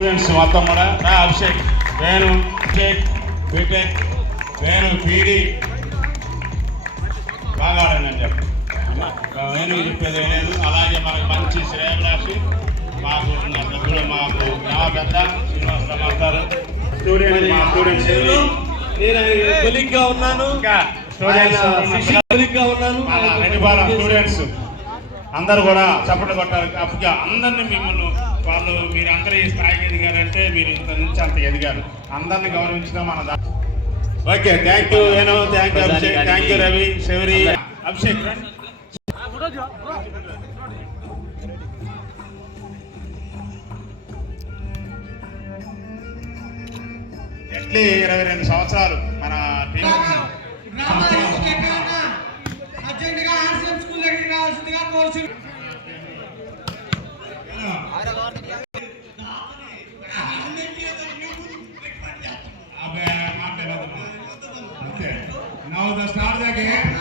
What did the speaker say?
Students మొత్తం కూడా Abhishek Venu Abhishek BTech Venu PD బాగా ఆడండి చెప్పి వేణు చెప్పేది లేదు. అలాగే మనకు మంచి శ్రేయభిలాషి మాకు సభ్యులు మాకు పెద్ద శ్రీనివాసరావు మాస్టారు స్టూడెంట్స్ ఉన్నాను స్టూడెంట్స్ అందరు కూడా చప్పట్లు కొట్టారు. అప్పుగా అందరినీ మిమ్మల్ని వాళ్ళు మీరు అందరూ ఈ స్థాయికి ఎదిగారంటే మీరు ఇంత నుంచి అంత ఎదిగారు. అందరిని గౌరవించడం మన okay. Thank you Venu, thank you Abhishek, thank you Ravi, Shivari, Abhishek. ఎట్లీ 22 సంవత్సరాలు మన team Now the start the game.